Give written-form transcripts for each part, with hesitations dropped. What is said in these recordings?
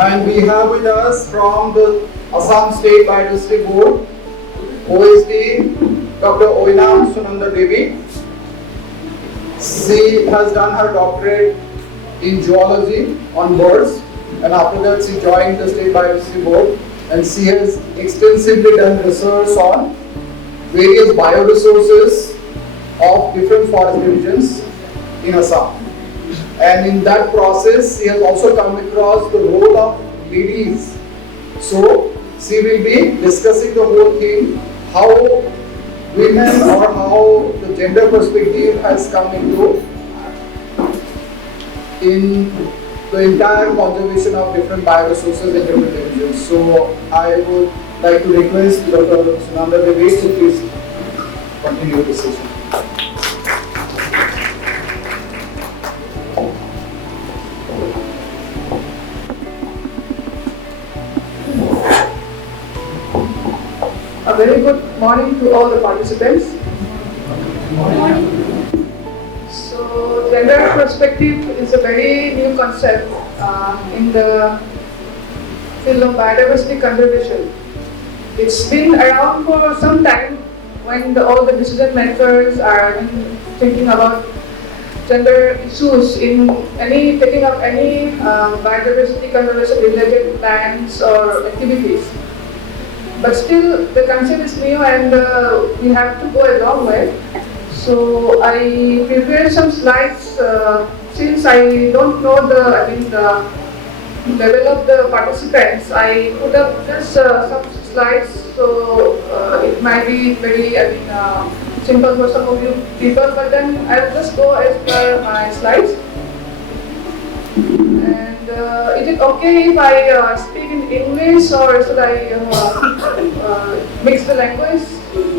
And we have with us from the Assam State Biodiversity Board, OSD, Dr. Oinam Sunanda Devi. She has done her doctorate in zoology on birds, and after that she joined the State Biodiversity Board, and she has extensively done research on various bioresources of different forest divisions in Assam. And in that process, she has also come across the role of ladies. So she will be discussing the whole thing, how women or how the gender perspective has come into in the entire conservation of different bioresources in different divisions. So I would like to request Dr. Sunanda Devi to please continue the session. A very good morning to all the participants. Good morning. So, gender perspective is a very new concept in the field of biodiversity conservation. It's been around for some time when all the decision makers are thinking about gender issues in taking up any biodiversity conservation related plans or activities. But still, the concept is new and we have to go a long way. So I prepared some slides since I don't know the level of the participants. I put up just some slides, so it might be very simple for some of you people. But then I'll just go as per my slides. And is it okay if I speak in English or should I mix the language?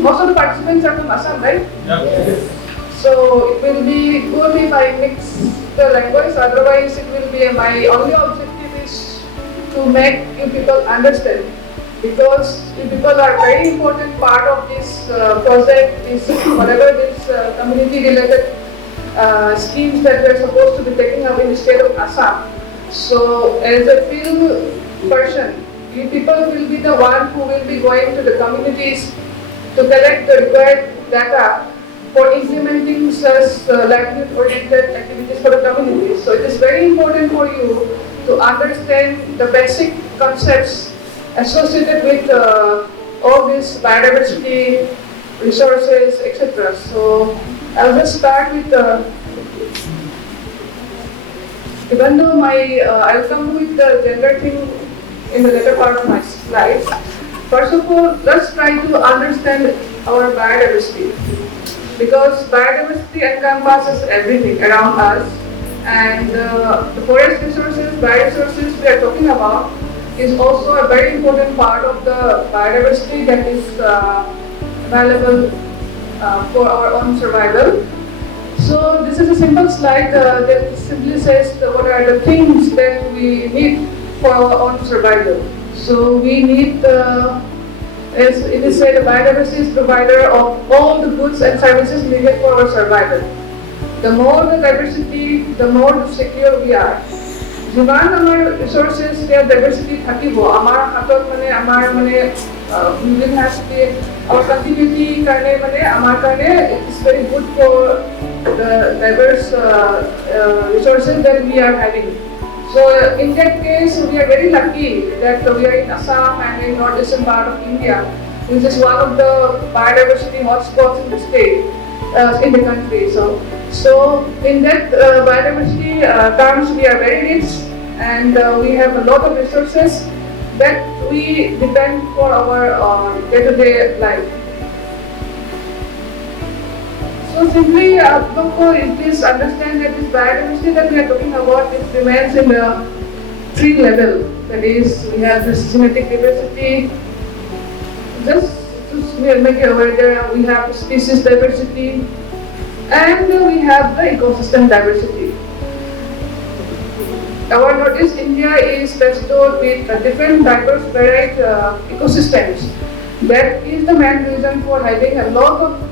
Most of the participants are from Assam, right? Yeah. Yes. So it will be good if I mix the language, otherwise it will be my only objective is to make you people understand, because you people are very important part of this project, this whatever this community related schemes that we are supposed to be taking up in the state of Assam. So as a field person, you people will be the one who will be going to the communities to collect the required data for implementing such livelihood-oriented activities for the community. So it is very important for you to understand the basic concepts associated with all these biodiversity, resources, etc. So I'll just start with even though I'll come with the gender thing in the later part of my slides. First of all, let's try to understand our biodiversity, because biodiversity encompasses everything around us, and the forest resources, bioresources we are talking about is also a very important part of the biodiversity that is available for our own survival. So this is a simple slide that simply says what are the things that we need for our own survival. So we need, as it is said, the biodiversity is provider of all the goods and services needed for our survival. The more the diversity, the more secure we are. Jiman amar resources their diversity thakibo. Amar hatot mane amar mane we will have our continuity karne mane amar karne it is very good for the diverse resources that we are having. So in that case, we are very lucky that we are in Assam and in northeastern part of India, which is one of the biodiversity hotspots in the state, in the country. So in that biodiversity terms, we are very rich, and we have a lot of resources that we depend for our day-to-day life. So simply, please understand that this biodiversity that we are talking about, it remains in the three level. That is, we have this genetic diversity. Just to make you aware, there we have species diversity, and we have the ecosystem diversity. Our Northeast India is bestowed with different diverse varied ecosystems. That is the main reason for having a lot of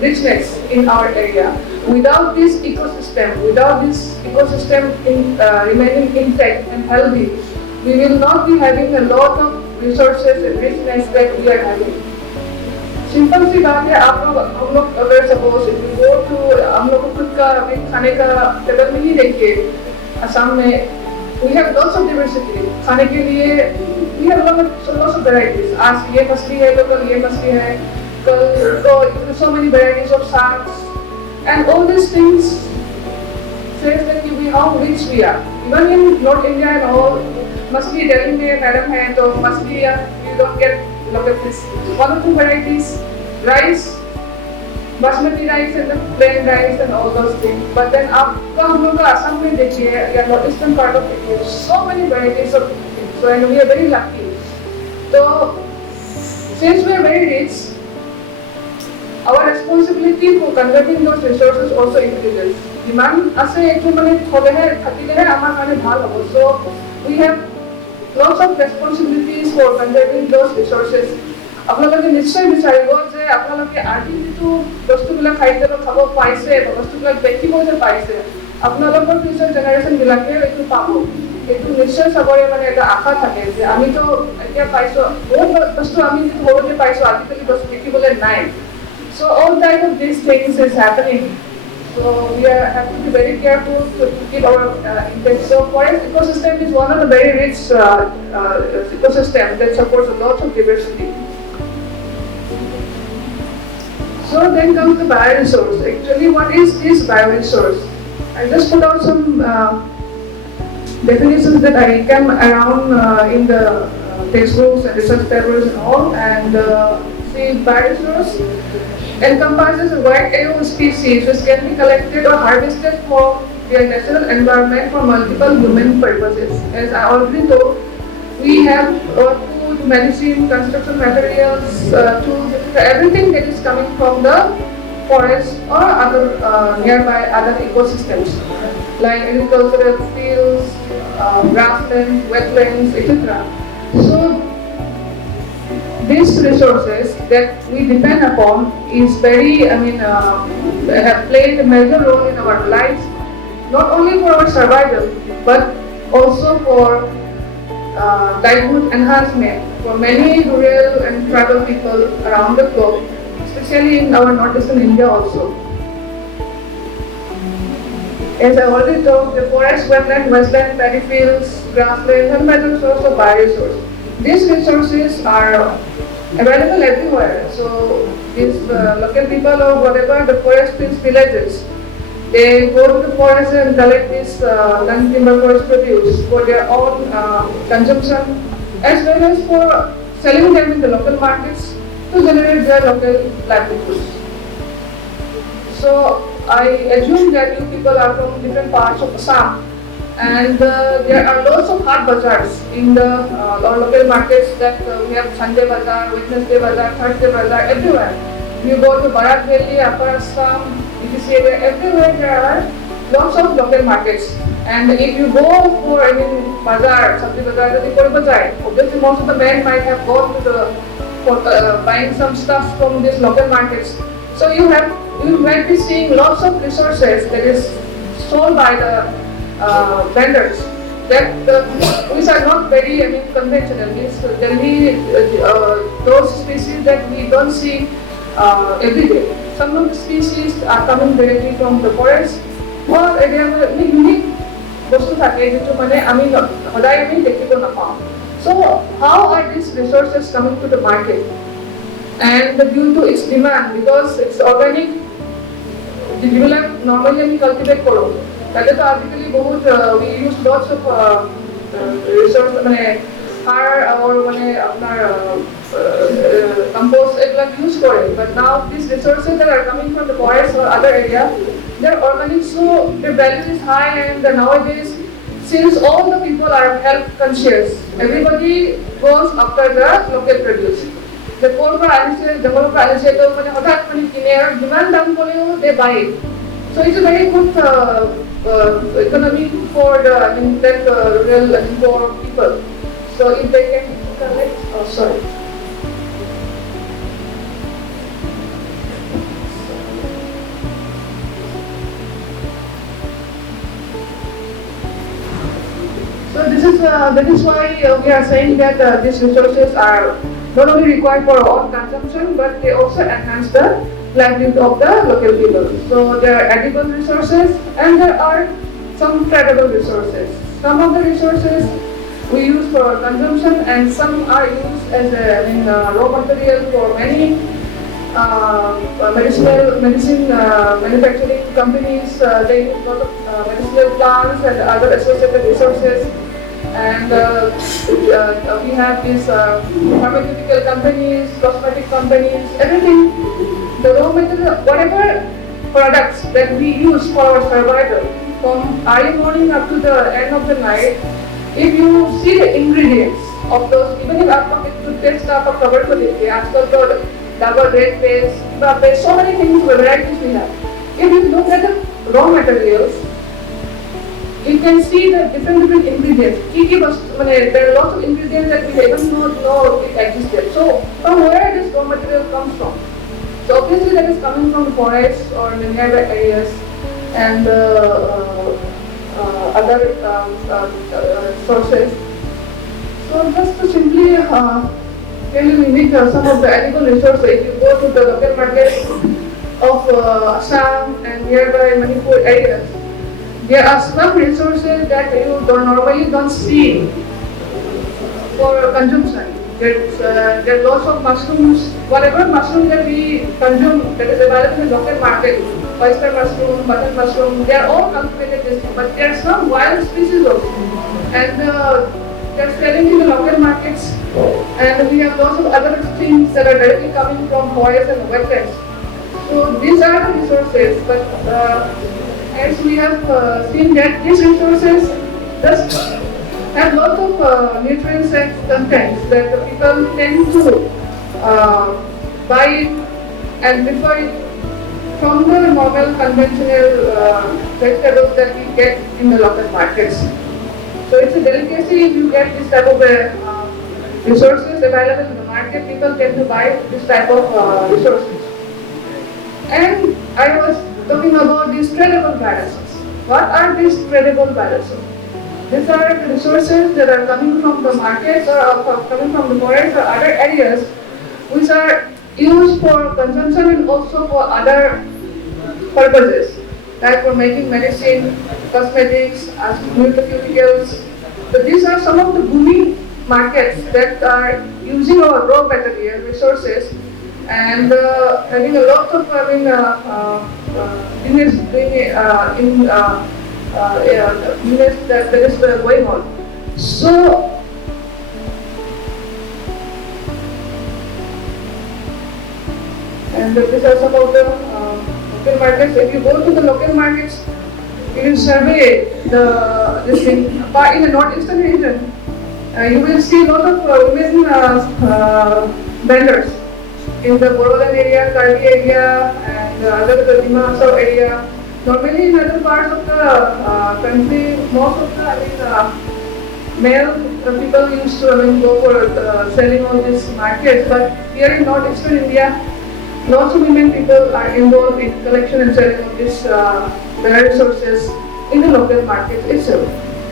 richness in our area. Without this ecosystem, remaining intact and healthy, we will not be having a lot of resources and richness that we are having. Simple सी बात है, हम लोग अगर suppose go to हम लोग को खुद का अभी खाने का टेबल में ही देखिए, असम में we have lots of diversity. खाने के लिए we have lots of varieties. आज ये मछली है तो कल ये मछली है, कल तो so many varieties of sags, and all these things says that we how rich we are. Even in North India and all, मछली Delhi में मैडम है तो मछली you don't get look at this one or two varieties, rice, basmati rice and the plain rice and all those things. But then आपका हम लोग का असम में देखिए या northeastern part of India, so many varieties of things. So and we are very lucky. So since we are very rich, our responsibility for conserving those resources also increases. Demand আছে একটু মানে থলেহে থাকিলেহে আমাৰ কাৰণে ভাল হ'ব. So we have lots of responsibilities for conserving those resources. আপোনালোকে নিশ্চয় বিচাৰিব যে আপোনালোকে আজি যিটো বস্তুবিলাক খাদ্য খাব পাইছে বা বস্তুবিলাক দেখিব যে পাইছে, আপোনালোকৰ ফিউচাৰ জেনেৰেশ্যন বিলাকে এইটো পাব। এইটো নিশ্চয় চবৰে মানে এটা আশা থাকে যে আমিতো এতিয়া পাইছো, বহুত বস্তু আমি সৰুতে পাইছো, আজিকালি বস্তু দেখিবলৈ নাই। So all type of these things is happening. So we have to be very careful to keep our intent. So forest ecosystem is one of the very rich ecosystem that supports a lot of diversity. So then comes the bioresource. Actually, what is this bioresource? I just put out some definitions that I came around in the textbooks and research papers and all. And see, bioresource encompasses a wide array of species which can be collected or harvested from their natural environment for multiple human purposes. As I already told, we have food, medicine, construction materials, tools, everything that is coming from the forest or other nearby other ecosystems like agricultural fields, grasslands, wetlands, etc. So these resources that we depend upon is very, have played a major role in our lives, not only for our survival, but also for livelihood enhancement for many rural and tribal people around the globe, especially in our northeastern India also. As I already told, the forest, wetland, wasteland, paddy fields, grasslands are major source of bioresource. These resources are available everywhere. So these local people or whatever, the forest villages, they go to the forest and collect this non-timber forest produce for their own consumption, as well as for selling them in the local markets to generate their local livelihoods. So I assume that you people are from different parts of Assam, and there are lots of hard bazaars in the local markets that we have Sunday bazaar, Wednesday bazaar, Thursday bazaar, everywhere. You go to Barat Valley, Upper Assam, area, everywhere there are lots of local markets. And if you go for bazaar, Sabzi bazaar, obviously most of the men might have gone to for buying some stuff from these local markets. So you might be seeing lots of resources that is sold by the vendors that which are not very conventional. Means generally those species that we don't see every day. Some of the species are coming directly from the forest or unique বস্তু থাকে যেটো মানে আমি সদায় আমি দেখিব নাপাওঁ. So how are these resources coming to the market? And due to its demand, because it's organic, যিবিলাক normally আমি cultivate কৰোঁ, তাতেতো আজিকালি বহুত we use lots of resource মানে সাৰ আৰু মানে আপোনাৰ compost এইবিলাক use কৰে. But now these resources that are coming from the forest or other area, they're organic, so their value is high. And nowadays, since all the people are health conscious, everybody goes after the local produce. The poor developer demand down, they buy it. So it's a very good economy for the rural and poor people. So if they can collect, that is why we are saying that these resources are not only required for our own consumption, but they also enhance the livelihood of the local people. So there are edible resources and there are some tradable resources. Some of the resources we use for consumption and some are used as raw material for many medicine manufacturing companies. They use a lot of medicinal plants and other associated resources. And we have these pharmaceutical companies, cosmetic companies, everything. The raw material, whatever products that we use for our survival, from early morning up to the end of the night, if you see the ingredients of those, even if आपका toothpaste का cover कर देते हैं, आजकल तो double red paste, so many things, varieties we have. If you look at the raw materials, you can see the different ingredients. There are lots of ingredients that we even know it existed. So from where this raw material comes from? So obviously that is coming from forests or the nearby areas and other sources. So just to simply tell you mimic some of the edible resources, if you go to the local market of Assam and nearby Manipur areas, there are some resources that you normally don't see for consumption. There are lots of mushrooms, whatever mushroom that we consume that is available in the local market, oyster mushroom, button mushroom, they are all cultivated this thing, but there are some wild species also. And they are selling in the local markets, and we have lots of other things that are directly coming from forests and wetlands. So these are the resources, but as we have seen that these resources just have lots of nutrients and contents that the people tend to buy it and prefer it from the normal conventional vegetables that we get in the local markets. So it's a delicacy if you get this type of resources available in the market, people tend to buy this type of resources. And I was talking about these tradable balances. What are these tradable balances? These are the resources that are coming from the markets or coming from the forests or other areas which are used for consumption and also for other purposes, like for making medicine, cosmetics, nutraceuticals. So these are some of the booming markets that are using our raw material resources and having a lot of business that is going on. So and these are some of the local markets. If you go to the local markets, you survey this thing. In the northeastern region, you will see a lot of women vendors in the Borolan area, Karbi area, and other Dima area. Normally, in other parts of the country, most of the male people used to go for selling all these markets. But here in northeastern India, lots of women people are involved in collection and selling of these resources in the local market itself.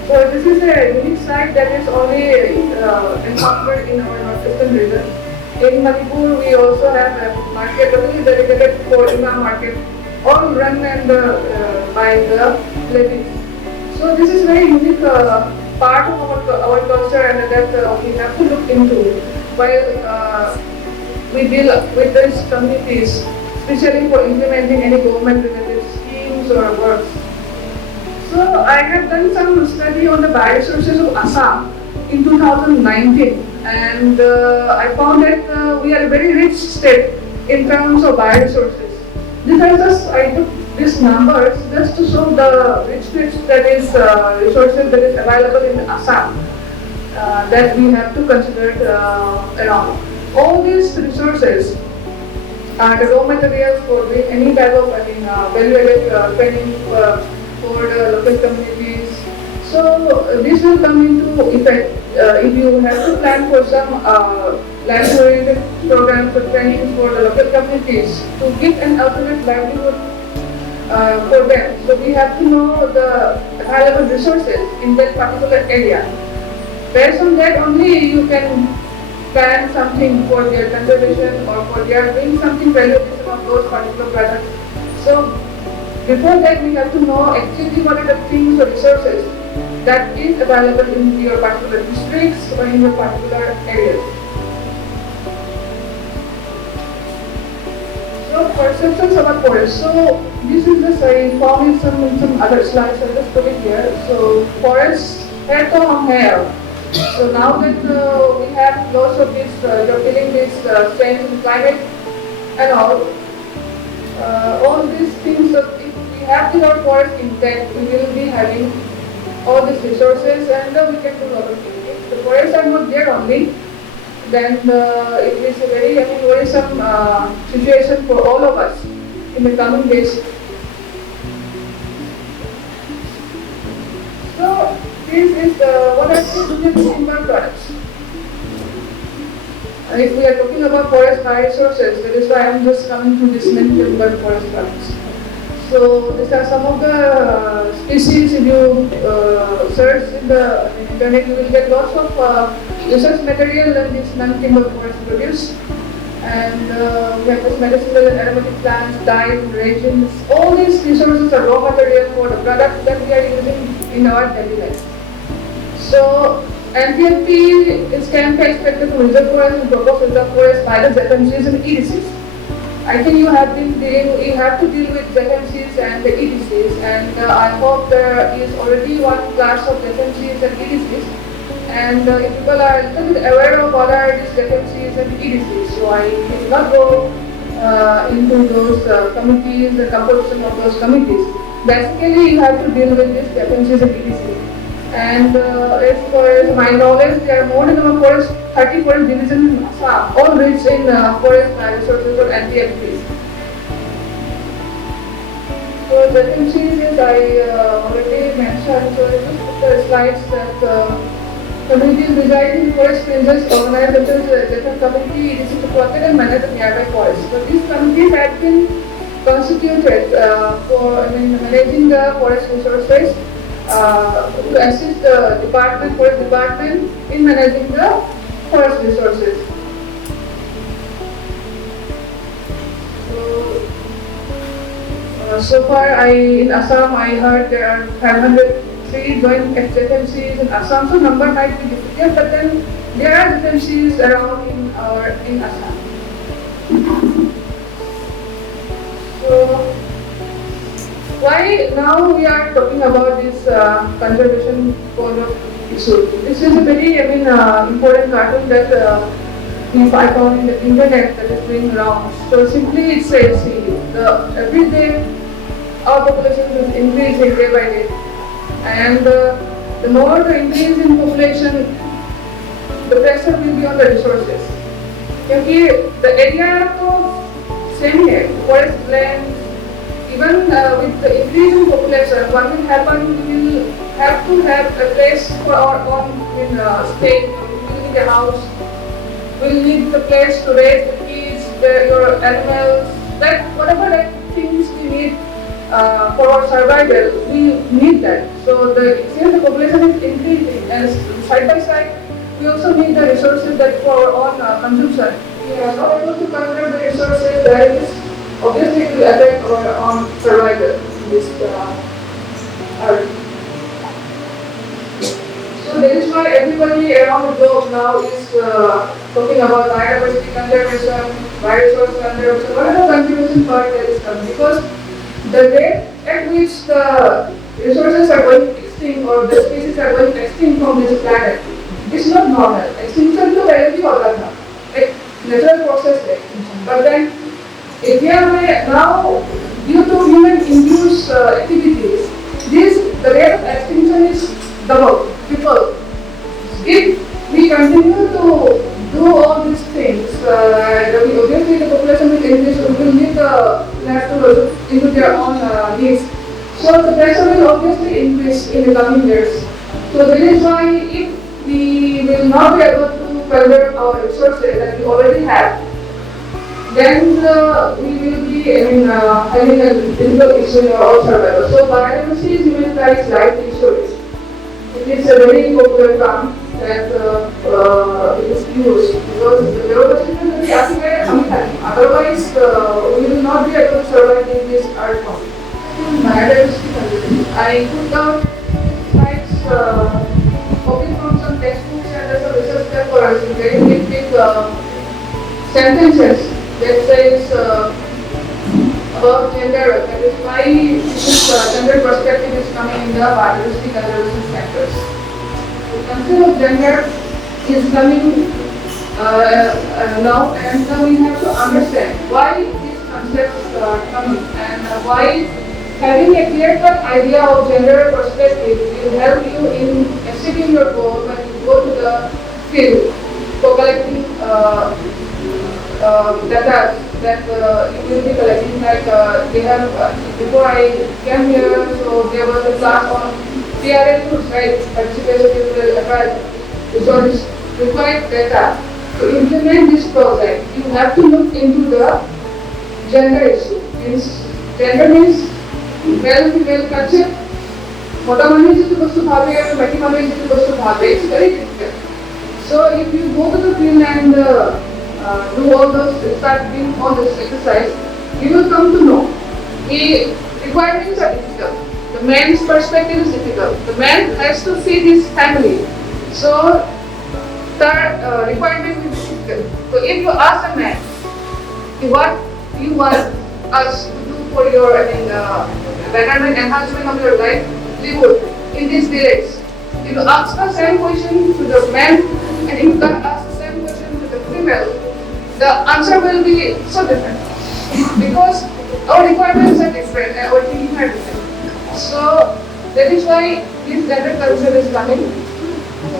So this is a unique site that is only encountered in our northeastern region. In Manipur, we also have a market totally dedicated for Oinam market, all run and by the ladies. So this is very unique part of our culture and that we have to look into while we deal with these communities, especially for implementing any government-related schemes or works. So I have done some study on the bioresources of Assam in 2019, and I found that we are a very rich state in terms of bioresources. I took these numbers just to show the richness that is resources that is available in Assam that we have to consider around. All these resources are the raw materials for doing any type of value-added training for the local communities. So this will come into effect if you have to plan for some land-oriented programs or trainings for the local communities to give an alternate livelihood for them. So we have to know the available resources in that particular area. Based on that only you can plan something for their conservation or for their doing something valuable about those particular products. So before that we have to know actually what are the things or resources that is available in your particular districts or in your particular areas. So perceptions about forest. So this is just I found in some other slides. I'll just put it here. So forests है तो हम हैं अब. So now that we have lots of this, you're feeling this change in climate and all these things. So if we have our forest intact, we will be having all these resources and we can do a lot of things. If the forests are not there only, then it is a very worrisome situation for all of us in the coming days. So this is what are the timber products. And if we are talking about forest bioresources, that is why I am just coming to this main timber forest products. So these are some of the species. If you search in the internet, you will get lots of research material that these non-timber forests produce. And we have this medicinal and aromatic plants, dyes, resins. All these resources are raw material for the products that we are using in our daily life. So APFBC is can be expected to reserve forests and propose reserve forests by the ZMCs and EDCs. I think you have to deal with ZMCs and the EDCs, and I hope there is already one class of ZMCs and EDCs, and if people are a little bit aware of what are these ZMCs and EDCs, so I will not go into those committees, the composition of those committees. Basically, you have to deal with these ZMCs and EDCs. And as far as my knowledge, there are more than 30 forest divisions in Assam, all rich in forest bioresources or APFBC. So the ZMCs, as I already mentioned, so I just put the slides that communities residing in forest ranges organized such as ZM community, it is to protect and manage the nearby forests. So these committees have been constituted for managing the forest resources. To assist the forest department in managing the forest resources. So far in Assam I heard there are 503 joint ZMCs in Assam, so number might be different, but then there are ZMCs around in Assam. So why now we are talking about this conservation code of issue? This is a very important cartoon that I found in the internet that is doing rounds. So simply it says every day our population is increasing day by day, and the more the increase in population, the pressure will be on the resources. Because the area to same here, forest land. Even with the increase in population, what will happen, we will have to have a place for our own stay. We will need a house, we will need the place to raise the kids, your animals, like whatever things we need for our survival, we need that. So since the population is increasing, and side by side, we also need the resources that for our own consumption. We are not able to conserve the resources that is obviously it will affect our own survival in this earth. So that is why everybody around the globe now is talking about biodiversity conservation, bioresource conservation, whatever conservation part that is coming, because the rate at which the resources are going extinct or the species are going extinct from this planet is not normal. Extinction to very like natural process extinction. But then if we are now, due to human-induced activities, the rate of extinction is double, triple. If we continue to do all these things, obviously the population will increase, we will need the land to into their own needs. So the pressure will obviously increase in the coming years. So that is why if we will not be able to conserve our resources that we already have, then we will be having a difficult issue in our survival. So biodiversity is human rights right issues. It is a very popular term that it is used because the development will be accurate sometime. Otherwise, we will not be able to survive in this art form. Biodiversity. I put down slides copied from some textbooks and there's a research paper for us in very big sentences that says about gender. That is why this gender perspective is coming in the biodiversity conservation sectors. The concept of gender is coming now, and we have to understand why these concepts are coming and why having a clear-cut idea of gender perspective will help you in achieving your goal when you go to the field for collecting data that you will be collecting. Like they have before I came here, so there was a class on PRA tools, right? Participation resource required data. To implement this project, you have to look into the gender issue. Gender means male-female concept. मोटा मानने से तो बस भावे या बैठी मानने से तो बस भावे. It's very difficult. So if you go to the field and do all those, start doing all this exercise, you will come to know the requirements are difficult. The man's perspective is difficult. The man has to feed his family. So the requirement is difficult. So if you ask a man what you want us to do for your betterment, enhancement of your livelihood in this village, if you ask the same question to the man and if you ask the same question to the female, the answer will be so different because our requirements are different and our thinking are different. So that is why this gender culture is coming.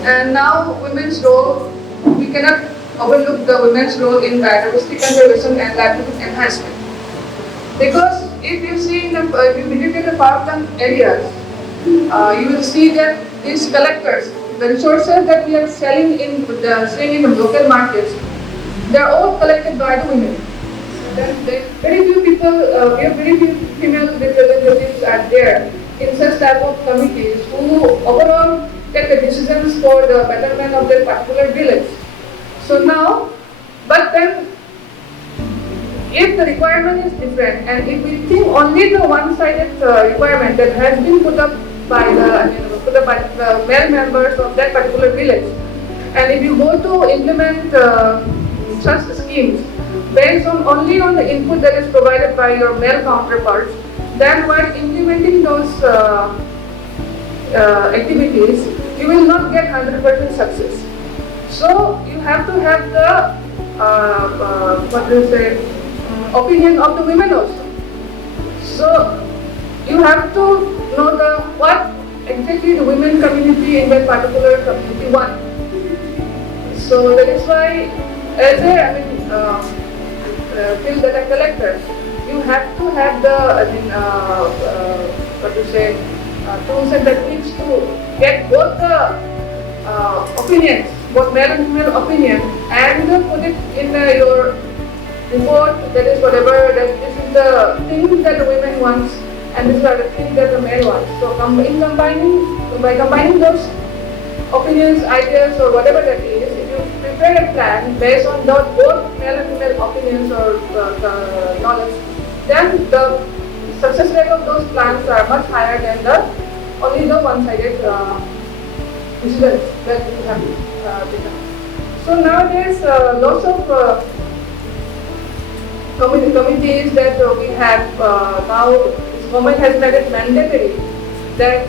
And now women's role, we cannot overlook the women's role in biodiversity conservation and livelihood enhancement. Because if you see if you visit the farmland areas, you will see that these collectors, the resources that we are selling in the local markets, they are all collected by the women. Very few people, very few female representatives are there in such type of committees who overall take the decisions for the betterment of their particular village. So now, but then, if the requirement is different, and if we think only the one-sided requirement that has been put up by the male members of that particular village, and if you go to implement such schemes based on only on the input that is provided by your male counterparts, then while implementing those activities, you will not get 100% success. So you have to have the opinion of the women also. So you have to know what exactly the women community in that particular community want. So that is why, as a field data collector, you have to have the tools and techniques to get both the opinions, both male and female opinion, and put it in your report. That is whatever that this is the things that the women wants, and these are the things that the male wants. So by combining those opinions, ideas, or whatever that is, if you prepare a plan based on both male and female opinions or knowledge, then the success rate of those plans are much higher than only the one-sided decisions that we have taken. So nowadays, lots of committees that we have now, this government has made it mandatory that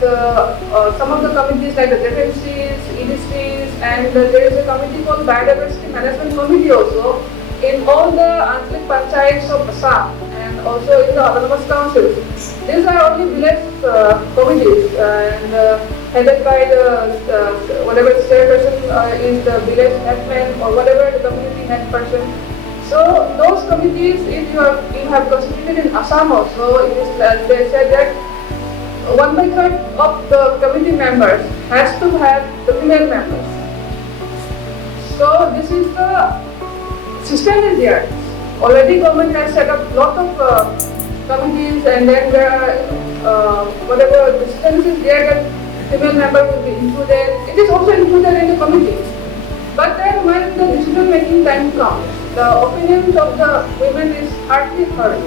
some of the committees like the FMCs, EDCs, and there is a committee called Biodiversity Management Committee also in all the Antlik Panchayats of Assam and also in the autonomous councils. These are only village committees and headed by whatever the chairperson is the village headman or whatever the community head person. So those committees, if you have constituted in Assam also, they said that 1/3 of the committee members has to have the female members. So this is the system is there. Already government has set up lot of committees, and then there are whatever the system is there that female member will be included. It is also included in the committee. But then when the decision making time comes, the opinions of the women is hardly heard.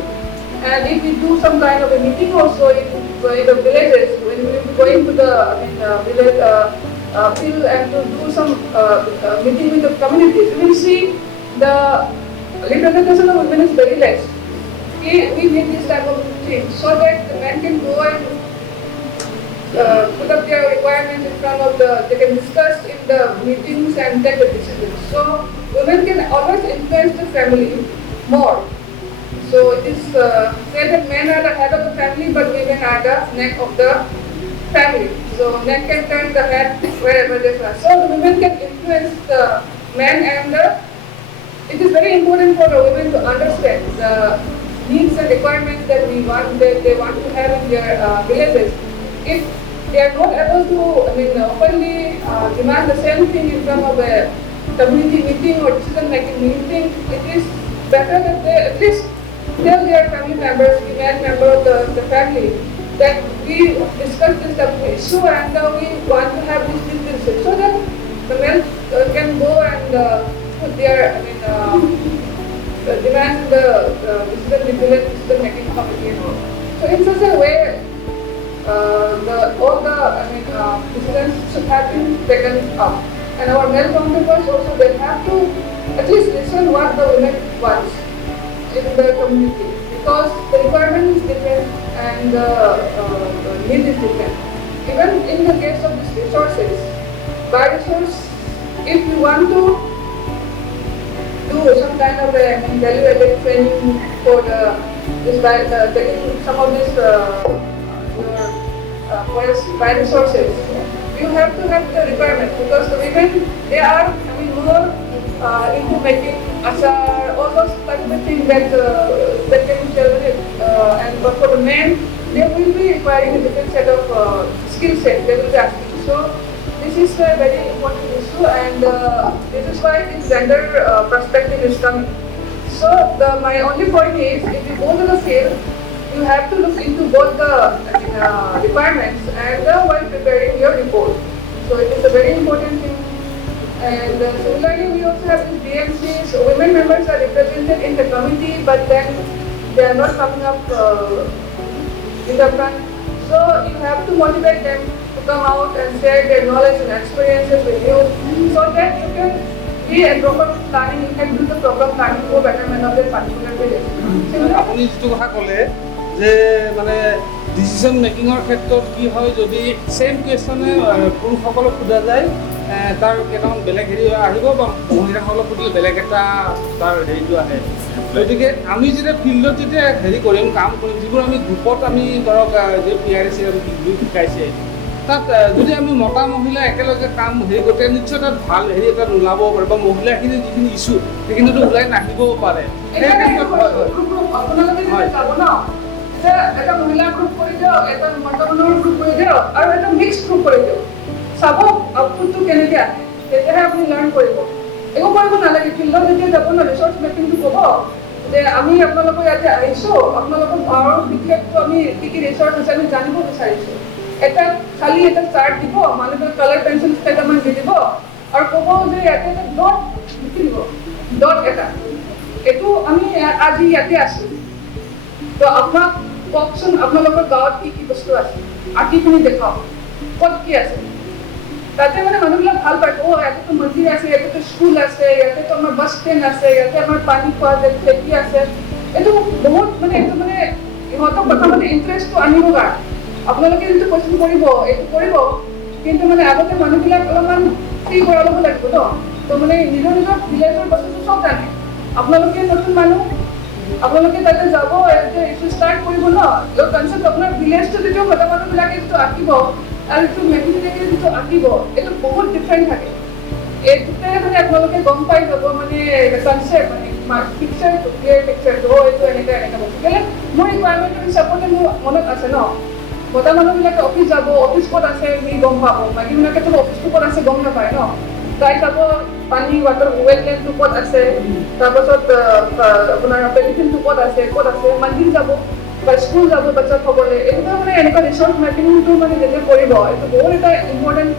And if we do some kind of a meeting also in the villages, when we will be going to the village field and to do some meeting with the communities, we will see the representation of women is very less. We need this type of thing so that the men can go and put up their requirements in front of they can discuss in the meetings and take the decisions. So women can always influence the family more. So it is said that men are the head of the family, but women are the neck of the family. So men can turn the head wherever they are. So the women can influence the men, and it is very important for the women to understand the needs and requirements that they want to have in their villages. If they are not able to, openly demand the same thing in front of a community meeting or decision-making meeting, it is better that they at least tell their family members, the man member of the family, that we discuss this issue and we want to have this, so that the men can go and put their demands in the decision-making committee. So in such a way, all the decisions should have been taken up. And our male counterparts also, they have to at least listen what the women wants in the community, because the requirement is different and the need is different. Even in the case of these resources, by resource, if you want to do some kind of a value-added training for taking some of these by resources, you have to have the requirement, because the women, they are more into making achar, all those type of things that can be developed. But for the men, they will be requiring a different set of skill set. They will be asking. So this is a very important issue, and this is why this gender perspective is coming. So my only point is, if you go to the field, you have to look into both the requirements and while preparing your report. So it is a very important thing. And similarly, we also have these DMCs. Women members are represented in the committee, but then they are not coming up in the front. So you have to motivate them to come out and share their knowledge and experiences with you, so that you can be a proper planning. You can do the proper planning for betterment of the particular village. আপুনি যিটো কথা ক'লে যে মানে decision মেকিঙৰ ক্ষেত্ৰত কি হয়, যদি ছেম কুৱেশ্যনে পুৰুষসকলক সোধা যায়, তাৰ কেইটামান বেলেগ হেৰি আহিব, বা মহিলাসকলক সুধিলে বেলেগ এটা তাৰ হেৰিটো আহে। গতিকে আমি যেতিয়া ফিল্ডত যেতিয়া হেৰি কৰিম, কাম কৰিম, যিবোৰ আমি গ্ৰুপত আমি ধৰক যে PISA শিকাইছে, তাত যদি আমি মতা মহিলা একেলগে কাম হেৰি কৰোঁ, নিশ্চয় তাত ভাল হেৰি এটা নোলাব পাৰে, বা মহিলাখিনি যিখিনি ইছ্যু সেইখিনিতো ওলাই নাহিবও পাৰে। সেই ক্ষেত্ৰত এটা মহিলা গ্ৰুপ কৰি দিয়ক, এটা মতা মানুহৰ গ্ৰুপ কৰি দিয়ক, আৰু এটা মিক্স গ্ৰুপ কৰি দিয়ক। চাব আউটপুটটো কেনেকৈ আহে, তেতিয়াহে আপুনি লাৰ্ণ কৰিব। একো কৰিব নালাগে, ফিল্ডত যেতিয়া যাব ন, ৰিচৰ্চ মেকিংটো ক'ব যে আমি আপোনালোকৰ ইয়াতে আহিছোঁ, আপোনালোকৰ গাঁৱৰ বিশেষটো আমি কি কি ৰিচৰ্চ আছে আমি জানিব বিচাৰিছোঁ। খালি এটা চাৰ্ট দিব, মানুহবিলাক কালাৰ পেঞ্চিল কেইটামান দি দিব, আৰু ক'ব যে ইয়াতে এটা ডট লিখি দিব, ডট এটা, এইটো আমি আজি ইয়াতে আছোঁ। তো আপোনাক কওকচোন আপোনালোকৰ গাঁৱত কি কি বস্তু আছে, আঁকি পিনি দেখাওক ক'ত কি আছে। তাতে মানুহবিলাক ভাল পায়, ইয়াতেতো মন্দিৰ আছে, ইয়াতেতো স্কুল আছে, ইয়াতেতো আমাৰ বাছ ষ্টেণ্ড আছে, ইয়াতে আমাৰ পানী খোৱা খেতি আছে। এইটো বহুত এইটো ইহঁতক কথা ইণ্টাৰেষ্টটো আনিব কাৰণে আপোনালোকে যিটো কুৱেশ্যন কৰিব, এইটো কৰিব, কিন্তু আগতে মানুহবিলাক অলপমান ফ্ৰী কৰা ল'ব লাগিব ন। তো নিজৰ নিজৰ ভিলেজৰ বস্তুটো চব জানে। আপোনালোকে নতুন মানুহ, আপোনালোকে তাতে যাব, ইছ্যু ষ্টাৰ্ট কৰিব ন, কনচেপ্ট আপোনাৰ ভিলেজটো যিটো মতা মানুহবিলাকে যিটো আঁকিব আৰু যিটো মেথমেটিকেলি যিটো আঁকিব, এইটো বহুত ডিফাৰেণ্ট থাকে। এইটোতে আপোনালোকে গম পাই যাব কনচেপ্ট, পিকচাৰটো, ক্লিয়াৰ পিকচাৰটো, এইটো এনেকৈ বস্তু। কেলৈ মোৰ ৰিকুৱাৰমেণ্টৰ হিচাপতে মোৰ মনত আছে ন, মতা মানুহবিলাকে অফিচ যাব, অফিচ ক'ত আছে সি গম পাব, মাইকীবিলাকেতো অফিচটো ক'ত আছে গম নাপায় ন। তাই যাব পানী ৱাটাৰ ৱেটলেণ্ডটো ক'ত আছে, তাৰপাছত আপোনাৰ পেলিফিনটো ক'ত আছে, মন্দিৰ যাব। বা স্কুল যাব বাচ্চাসকলে এইটো মানে এনেকুৱা ৰিচৰ্চ মেপিংটো মানে যেতিয়া কৰিব এইটো বহুত এটা important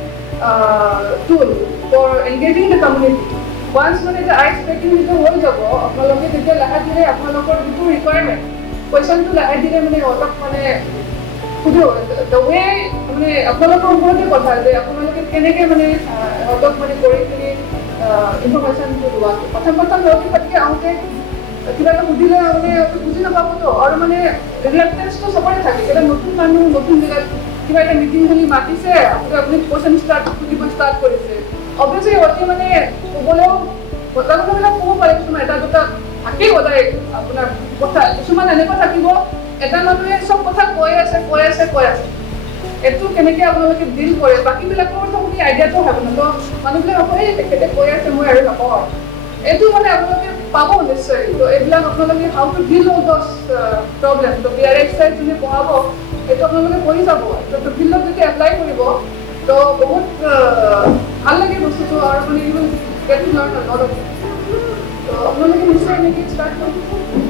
tool for engaging the community once মানে এতিয়া আইচ ব্ৰেকিং যেতিয়া হৈ যাব আপোনালোকে তেতিয়া লাহে ধীৰে আপোনালোকৰ যিটো ৰিকুৱাৰমেণ্ট কুৱেশ্যনটো লাহে ধীৰে মানে অলপ মানে সুধো দ্য ৱে মানে আপোনালোকৰ ওপৰতে কথা যে আপোনালোকে কেনেকৈ মানে সিহঁতক মানে কৰি কিনি ইনফৰমেশ্যনটো লোৱা প্ৰথম লগে পাতিকে আহোঁতে কিবা এটা সুধিলে মানে বুজি নাপাবতো আৰু মানে ৰিলেক্টেন্সটো চবৰে থাকে এটা নতুন মানুহ নতুন জেগাত কিবা এটা মিটিং বুলি মাতিছে আপুনি কুৱেশ্যন সুধিব ষ্টাৰ্ট কৰিছে অভিয়াছলি অতি মানে ক'বলৈও কথাবিলাক ক'ব পাৰে কিছুমান এটা দুটা থাকেই সদায় আপোনাৰ কথা কিছুমান এনেকুৱা থাকিব এটা মানুহে চব কথা কৈ আছে এইটো কেনেকৈ আপোনালোকে ডিল কৰে বাকীবিলাকৰতো আপুনি আইডিয়াটো হ'ব ন তো মানুহবিলাক ভাবো এই তেখেতে কৈ আছে মই আৰু নকওঁ এইটো মানে আপোনালোকে পাব নিশ্চয় তো এইবিলাক আপোনালোকে হাউ টু ডিল উইথ দছ প্ৰব্লেম তো বিয়াৰ এক্সাৰচাইজ যোনে পঢ়াব এইটো আপোনালোকে কৰি যাব তো ফিল্ডত যেতিয়া এপ্লাই কৰিব তো বহুত ভাল লাগে বস্তুটো আৰু মানে you will get to learn a lot of তো আপোনালোকে নিশ্চয় এনেকৈ ষ্টাৰ্ট কৰিব